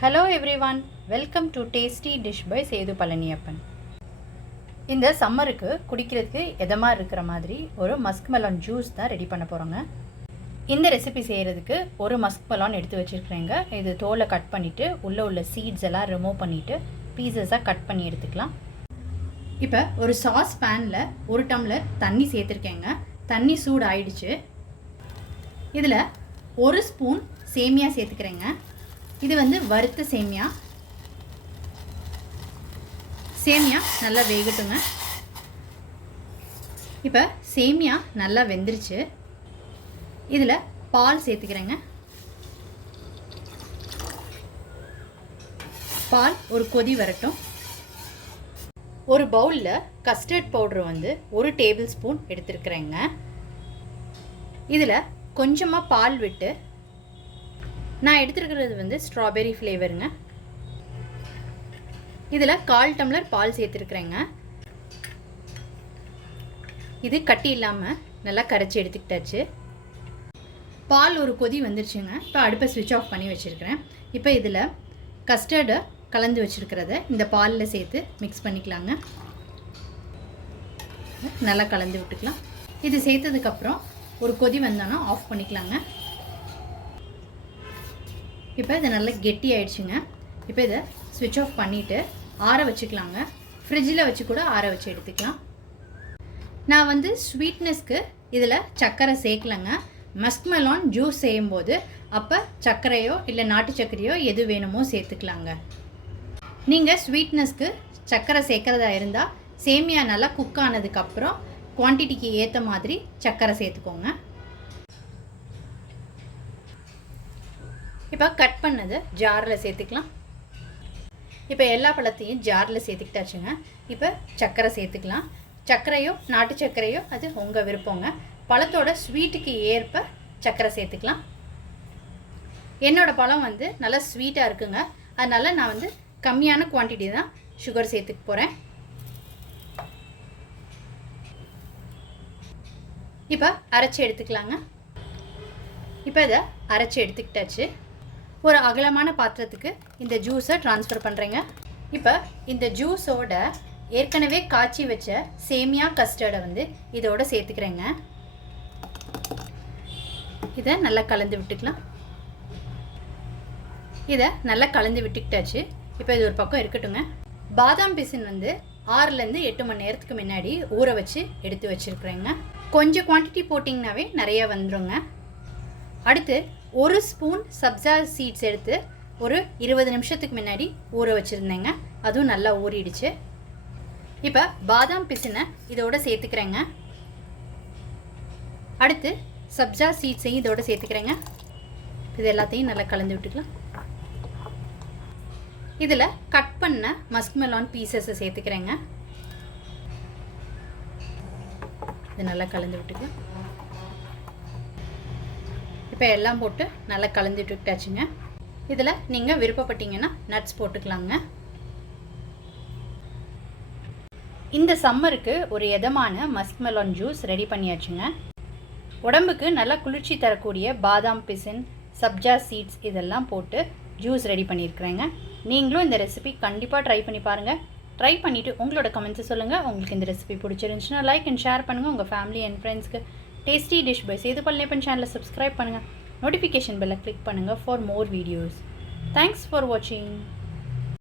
Hello everyone, welcome to Tasty Dish by Setu Palaniappan. இந்த சம்மருக்கு குடிக்கிறதுக்கு எதமா இருக்கிற மாதிரி ஒரு மஸ்க் மெலான் ஜூஸ் தான் ரெடி பண்ண போகிறோங்க. இந்த ரெசிபி செய்கிறதுக்கு ஒரு மஸ்க் மெலான் எடுத்து வச்சுருக்கிறேங்க. இது தோலை கட் பண்ணிவிட்டு உள்ள சீட்ஸ் எல்லாம் ரிமூவ் பண்ணிவிட்டு பீசஸாக கட் பண்ணி எடுத்துக்கலாம். இப்போ ஒரு சாஸ் பேனில் ஒரு டம்ளர் தண்ணி சேர்த்துருக்கேங்க. தண்ணி சூடு ஆயிடுச்சு. இதில் ஒரு ஸ்பூன் சேமியா சேர்த்துக்கிறேங்க. இது வறுத்த சேமியா. சேமியா நல்லா வேகட்டுங்க. இப்போ சேமியா நல்லா வெந்துருச்சு. இதில் பால் சேர்த்துக்கிறேங்க. பால் ஒரு கொதி வரட்டும். ஒரு பவுலில் கஸ்டர்ட் பவுடர் ஒரு டேபிள் ஸ்பூன் எடுத்துருக்குறேங்க. இதில் கொஞ்சமாக பால் விட்டு, நான் எடுத்துருக்கிறது ஸ்ட்ராபெரி ஃப்ளேவருங்க. இதில் 1/4 டம்ளர் பால் சேர்த்துருக்குறேங்க. இது கட்டி இல்லாமல் நல்லா கரைச்சி எடுத்துக்கிட்டாச்சு. பால் ஒரு கொதி வந்துருச்சுங்க. இப்போ அடுப்பை ஸ்விட்ச் ஆஃப் பண்ணி வச்சுருக்கிறேன். இப்போ இதில் கஸ்டர்டை கலந்து வச்சுருக்கிறத இந்த பாலில் சேர்த்து மிக்ஸ் பண்ணிக்கலாங்க. நல்லா கலந்து விட்டுக்கலாம். இது சேர்த்ததுக்கப்புறம் ஒரு கொதி வந்தோன்னா ஆஃப் பண்ணிக்கலாங்க. இப்போ இது நல்லா கெட்டி ஆயிடுச்சுங்க. இப்போ இதை ஸ்விட்ச் ஆஃப் பண்ணிவிட்டு ஆற வச்சுக்கலாங்க. ஃப்ரிட்ஜில் வச்சு கூட ஆற வச்சு எடுத்துக்கலாம். நான் ஸ்வீட்னஸ்க்கு இதில் சர்க்கரை சேர்க்கலைங்க. மஸ்க் மெலான் ஜூஸ் செய்யும்போது அப்போ சர்க்கரையோ இல்லை நாட்டு சர்க்கரையோ எது வேணுமோ சேர்த்துக்கலாங்க. நீங்கள் ஸ்வீட்னஸ்க்கு சர்க்கரை சேர்க்குறதா இருந்தால் சேமியா நல்லா குக் ஆனதுக்கப்புறம் குவான்டிட்டிக்கு ஏற்ற மாதிரி சர்க்கரை சேர்த்துக்கோங்க. இப்போ கட் பண்ணதை ஜாரில் சேர்த்துக்கலாம். இப்போ எல்லா பழத்தையும் ஜாரில் சேர்த்துக்கிட்டாச்சுங்க. இப்போ சர்க்கரை சேர்த்துக்கலாம். சர்க்கரையோ நாட்டு சர்க்கரையோ அது உங்கள் விருப்பங்க. பழத்தோட ஸ்வீட்டுக்கு ஏற்ப சர்க்கரை சேர்த்துக்கலாம். என்னோடய பழம் நல்லா ஸ்வீட்டாக இருக்குங்க. அதனால் நான் கம்மியான குவான்டிட்டி தான் சுகர் சேர்த்துக்க போகிறேன். இப்போ அரைச்சி எடுத்துக்கலாங்க. இப்போ இதை அரைச்சி எடுத்துக்கிட்டாச்சு. ஒரு அகலமான பாத்திரத்துக்கு இந்த ஜூஸை ட்ரான்ஸ்ஃபர் பண்ணுறேங்க. இப்போ இந்த ஜூஸோட ஏற்கனவே காய்ச்சி வச்ச சேமியா கஸ்டர்டை இதோட சேர்த்துக்கிறேங்க. இதை நல்லா கலந்து விட்டுக்கலாம். இதை நல்லா கலந்து விட்டுக்கிட்டாச்சு. இப்போ இது ஒரு பக்கம் இருக்கட்டுங்க. பாதாம் பிசின் 6லேருந்து 8 மணி நேரத்துக்கு முன்னாடி ஊற வச்சு எடுத்து வச்சுருக்குறேங்க. கொஞ்சம் குவான்டிட்டி போட்டிங்கனாவே நிறைய வந்துடுங்க. அடுத்து ஒரு ஸ்பூன் சப்ஜா சீட்ஸ் எடுத்து ஒரு 20 நிமிஷத்துக்கு முன்னாடி ஊற வச்சுருந்தேங்க. அதுவும் நல்லா ஊறிடுச்சு. இப்போ பாதாம் பிசினை இதோட சேர்த்துக்கிறேங்க. அடுத்து சப்ஜா சீட்ஸையும் இதோட சேர்த்துக்கிறேங்க. இது எல்லாத்தையும் நல்லா கலந்து விட்டுக்கலாம். இதில் கட் பண்ண மஸ்க் மெலான் பீசஸை சேர்த்துக்கிறேங்க. இது நல்லா கலந்து விட்டுக்கலாம். இப்போ எல்லாம் போட்டு நல்லா கலந்து விட்டுட்டாச்சுங்க. இதில் நீங்கள் விருப்பப்பட்டீங்கன்னா நட்ஸ் போட்டுக்கலாங்க. இந்த சம்மருக்கு ஒரு எதமான மஸ்க் மெலான் ஜூஸ் ரெடி பண்ணியாச்சுங்க. உடம்புக்கு நல்லா குளிர்ச்சி தரக்கூடிய பாதாம் பிசின், சப்ஜா சீட்ஸ் இதெல்லாம் போட்டு ஜூஸ் ரெடி பண்ணியிருக்கிறேங்க. நீங்களும் இந்த ரெசிபி கண்டிப்பாக ட்ரை பண்ணி பாருங்கள். ட்ரை பண்ணிவிட்டு உங்களோட கமெண்ட்ஸை சொல்லுங்கள். உங்களுக்கு இந்த ரெசிபி பிடிச்சிருந்துச்சுன்னா லைக் அண்ட் ஷேர் பண்ணுங்கள். உங்கள் ஃபேமிலி அண்ட் ஃப்ரெண்ட்ஸ்க்கு tasty dish by Sethu Palaniappan சேனலை சப்ஸ்கிரைப் பண்ணுங்கள். நோட்டிஃபிகேஷன் பெல்லை கிளிக் பண்ணுங்கள் for more videos. Thanks for வாட்சிங்.